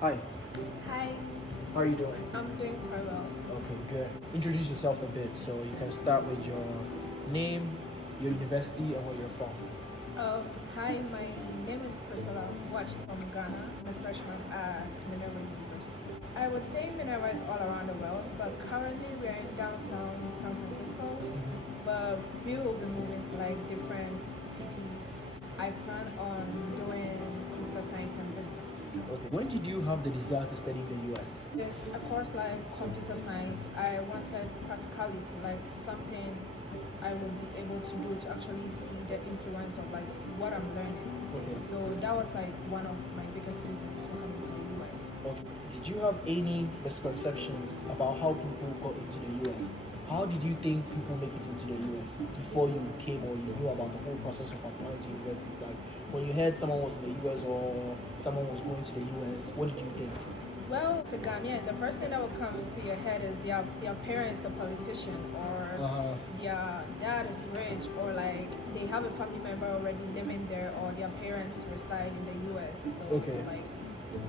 Hi, Hi, how are you doing? I'm doing quite well. Okay, good. Introduce yourself a bit so you can start with your name, your university, and where you're from. Hi, my name is Priscilla. I'm watching from Ghana. I'm a freshman at Minerva University. I would say Minerva is all around the world, but currently we're in downtown San Francisco. But we will be moving to like different cities. I plan on doing computer science and business. Okay. When did you have the desire to study in the US? With a course like computer science, I wanted practicality, like something I would be able to do to actually see the influence of like what I'm learning. Okay. So that was like one of my biggest reasons for coming to the US. Okay. Did you have any misconceptions about how people got into the US? How did you think people make it into the US before you came or you knew about the whole process of applying to universities? Like when you heard someone was in the US or someone was going to the US, what did you think? Well, as a Ghanaian, the first thing that will come into your head is their parents a politician or their dad is rich or like they have a family member already living there or their parents reside in the US. So Okay. like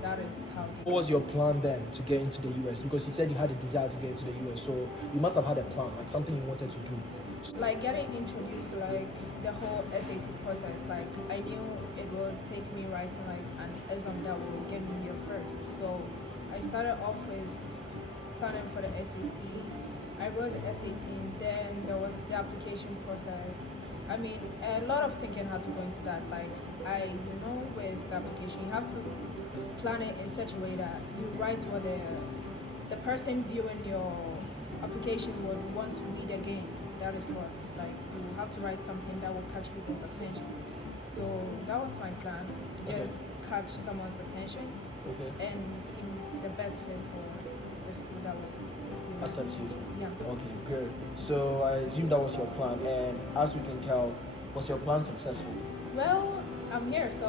that is how What was your plan then to get into the US? Because you said you had a desire to get into the US, so you must have had a plan, like something you wanted to do. like getting introduced to like the whole SAT process. Like I knew it would take me writing like an exam that will get me here first. So I started off with planning for the SAT. I wrote the SAT, then there was the application process. I mean, a lot of thinking had to go into that. Like with the application, you have to plan it in such a way that you write what the person viewing your application would want to read again. That is what, like, you have to write something that will catch people's attention. So that was my plan, to just catch someone's attention Okay. and seem the best fit for the school that will Accept you. Yeah. Okay, good. So I assume that was your plan, and as we can tell, was your plan successful? Well, I'm here, so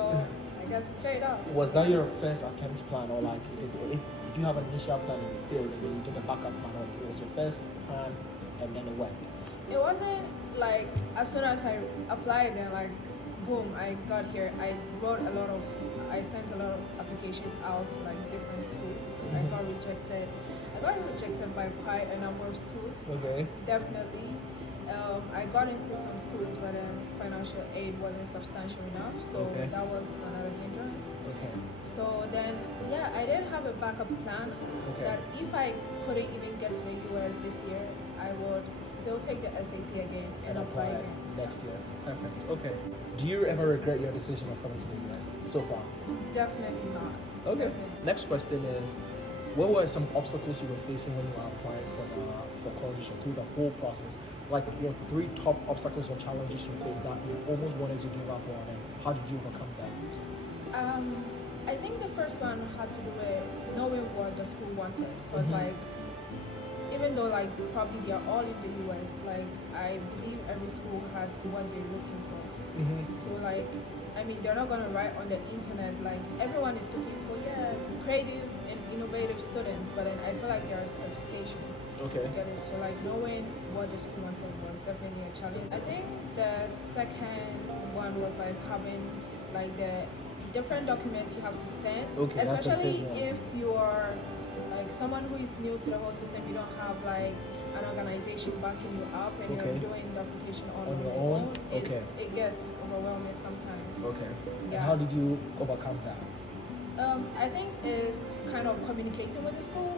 I guess it paid off. Was that your first attempt plan, or like did you have an initial plan and it failed, and then you did a backup plan, or it was your first plan and then it went? It wasn't like as soon as I applied and like boom, I got here. I sent a lot of applications out to like different schools. I got rejected. I got rejected by quite a number of schools. Okay. Definitely. I got into some schools, but then financial aid wasn't substantial enough, so Okay. that was another hindrance. Okay. So then, yeah, I didn't have a backup plan Okay. that if I couldn't even get to the US this year, I would still take the SAT again and apply again. next year. Perfect. Okay. Do you ever regret your decision of coming to the US so far? Definitely not. Okay. Definitely. Next question is, what were some obstacles you were facing when you were applying for colleges or through the whole process? Like your three top obstacles or challenges you faced that you almost wanted to give up on, and how did you overcome that? I think the first one had to do with knowing what the school wanted, because like even though like probably they're all in the US, like I believe every school has what they're looking for. So like, I mean, they're not gonna write on the internet like everyone is looking for creative and innovative students, but then I feel like there are specifications. Okay. Get it? So like knowing what the school wanted was definitely a challenge. I think the second one was like having like the different documents you have to send, Okay, that's the especially big one. if you are like someone who is new to the whole system. You don't have like an organization backing you up, and Okay. you're doing the application all On on your your own? own. Okay. It gets overwhelming sometimes. Okay. And Yeah. how did you overcome that? I think is kind of communicating with the school.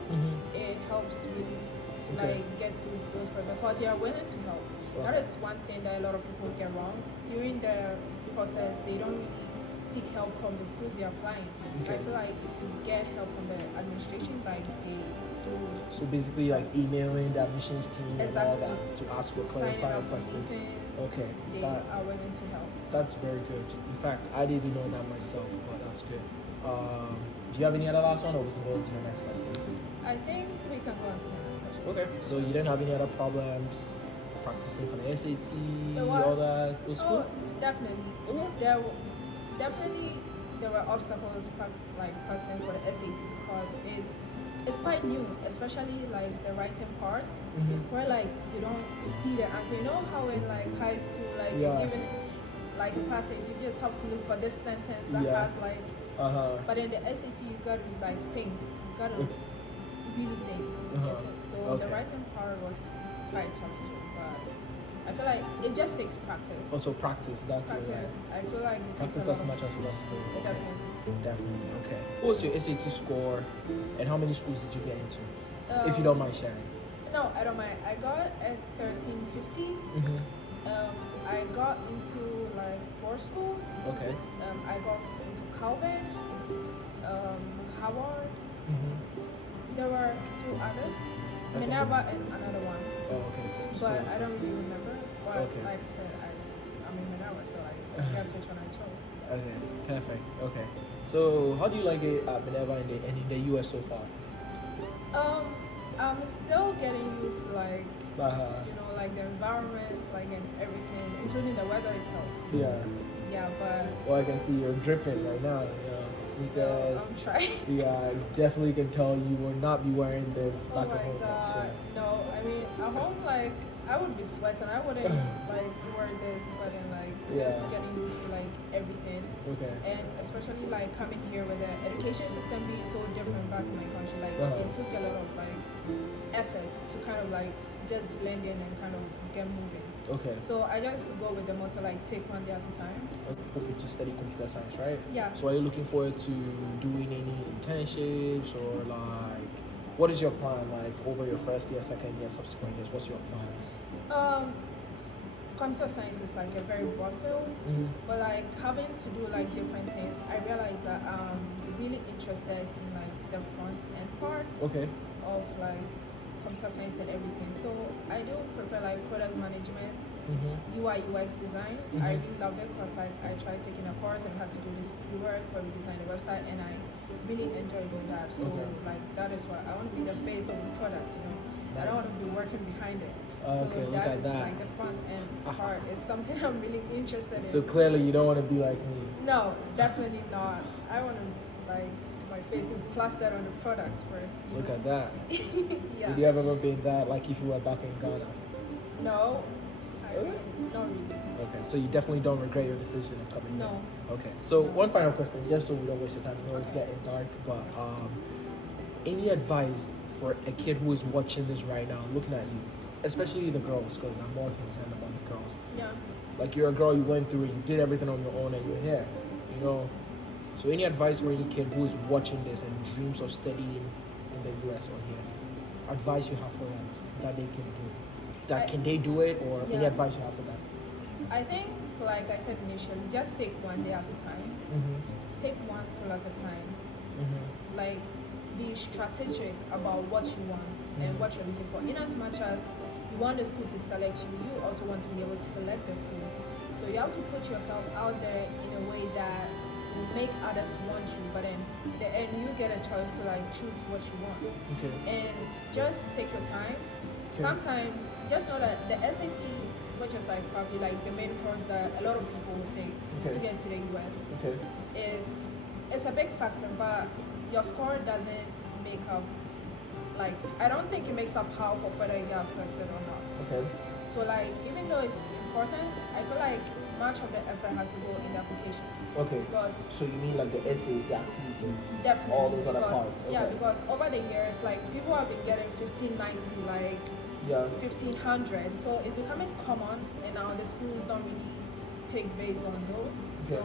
It helps really to Okay. like get through those processes because they are willing to help. Wow. That is one thing that a lot of people get wrong during the process. They don't really seek help from the schools they are applying. Okay. I feel like if you get help from the administration, like they do So basically, like emailing the admissions team and all exactly that to ask for signing clarifying up for questions. meetings. Okay. They That, are willing to help. that's very good. In fact, I didn't even know that myself, but that's good. Do you have any other last one, or we can go into the next question? I think we can go on to the next question. Okay. So you didn't have any other problems practicing for the SAT, It was- all that? It was Oh, cool? definitely. Okay. Definitely there were obstacles like practicing for the SAT because it's quite new, especially like the writing part where like you don't see the answer. You know how in like high school like Yeah. you're given like a passage, you just have to look for this sentence that Yeah. has like But in the SAT, you gotta like think, you gotta really think, get it. So the writing part was quite challenging, but I feel like it just takes practice. Also practice, that's it, Practice. right? I feel like it takes Practice a lot as much as possible. Okay. Definitely. Definitely, okay. What was your SAT score and how many schools did you get into? If you don't mind sharing. No, I don't mind. I got at 1350. I got into like 4 schools. Okay. I got into Calvin, Howard. There were 2 others, Minerva and another one. Oh, okay. But I don't really remember. But Okay. like I said, I'm in Minerva, so I guess which one I chose. Okay, perfect. Okay. So how do you like it at Minerva and in the US so far? I'm still getting used to like you know, like the environment, like and everything, including the weather itself. Yeah. Yeah, but Well, I can see you're dripping right now. Sneakers. I'm trying. Yeah, I definitely can tell you will not be wearing this Oh back my at home. god. No, I mean at home like I would be sweating. I wouldn't like wear this, but then like just getting used to like everything. Okay. And especially like coming here with the education system being so different back in my country, like it took a lot of like efforts to kind of like just blend in and kind of get moving. Okay. So I just go with the motto like take one day at a time. Okay, to study computer science, right? Yeah. So are you looking forward to doing any internships or like what is your plan like over your first year, second year, subsequent years? What's your plan? Computer science is like a very broad field, but like having to do like different things, I realized that I'm really interested in like the front end part of like computer science and everything. So I do prefer like product management, UI UX design. I really loved it because like I tried taking a course and had to do this pre-work where we designed a website, and I really enjoyed doing that. So like that is why I want to be the face of the product, you know. I don't want to be working behind it. So that is like the front end part is something I'm really interested in. So clearly you don't want to be like me. No, definitely not. I want to like my face to plaster on the product first. Look at that. Yeah. Did you ever been that like if you were back in Ghana? No, not really. Okay, so you definitely don't regret your decision of coming No. here? Okay, so one final question, just so we don't waste your time. I know it's getting dark, but any advice for a kid who is watching this right now, looking at you, especially the girls, because I'm more concerned about the girls. Yeah. Like you're a girl, you went through it, you did everything on your own, and you're here, you know. So any advice for any kid who is watching this and dreams of studying in the US or here, advice you have for them that they can do? Can they do it, or any advice you have for them? I think, like I said initially, just take one day at a time. Take one school at a time. Like, be strategic about what you want and what you're looking for. In as much as you want the school to select you, you also want to be able to select the school. So you have to put yourself out there in a way that will make others want you, but then in the end you get a choice to like choose what you want. And just take your time. Sometimes just know that the SAT, which is like probably like the main course that a lot of people will take to get to the US, it's a big factor, but your score doesn't make up, like, I don't think it makes up how for whether you get accepted or not. So like, even though it's important, I feel like much of the effort has to go in the application. Because so you mean like the essays, the activities, definitely, all those other parts? Yeah, because over the years, like, people have been getting 1590, like 1500, so it's becoming common, and now the schools don't really pick based on those. So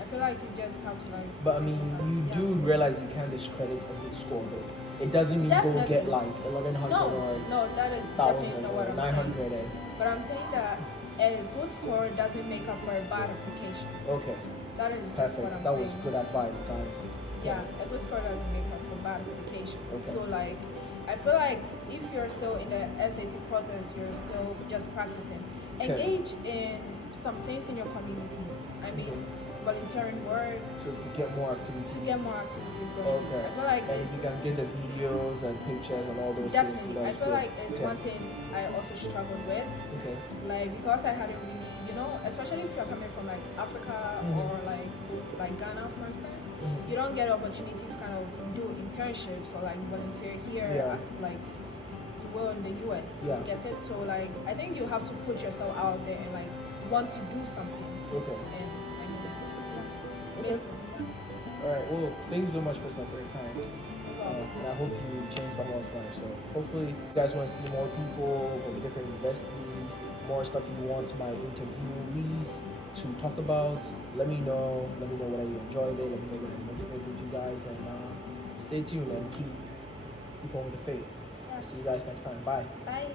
I feel like you just have to like. But I mean, you do realize you can't discredit a good score though. It doesn't mean go get like 1100 or no, that is definitely not what I'm 900 saying. But I'm saying that a good score doesn't make up for a bad application. That is just what I'm saying. That was good advice, guys. Yeah, a good score doesn't make up for bad application. So like, I feel like if you're still in the SAT process, you're still just practicing. Engage in some things in your community. I mean, volunteering work. So to get more activities. Going. I feel like and if you can get the videos and pictures and all those definitely. things. I feel like it's one thing I also struggled with. Like, because I hadn't really, you know, especially if you're coming from like Africa or like Ghana, for instance, you don't get opportunities to kind of do internships or like volunteer here as like you will in the US. You get it? So like, I think you have to put yourself out there and like want to do something. And I mean, basically. All right. Well, thank you so much, Priscilla, for your time. And I hope you change someone's life. So hopefully, you guys want to see more people from different investees, more stuff you want my interviewees to talk about. Let me know. Let me know whether you enjoyed it. Let me know whether it motivated you guys. And stay tuned and keep on with the faith. See you guys next time. Bye. Bye.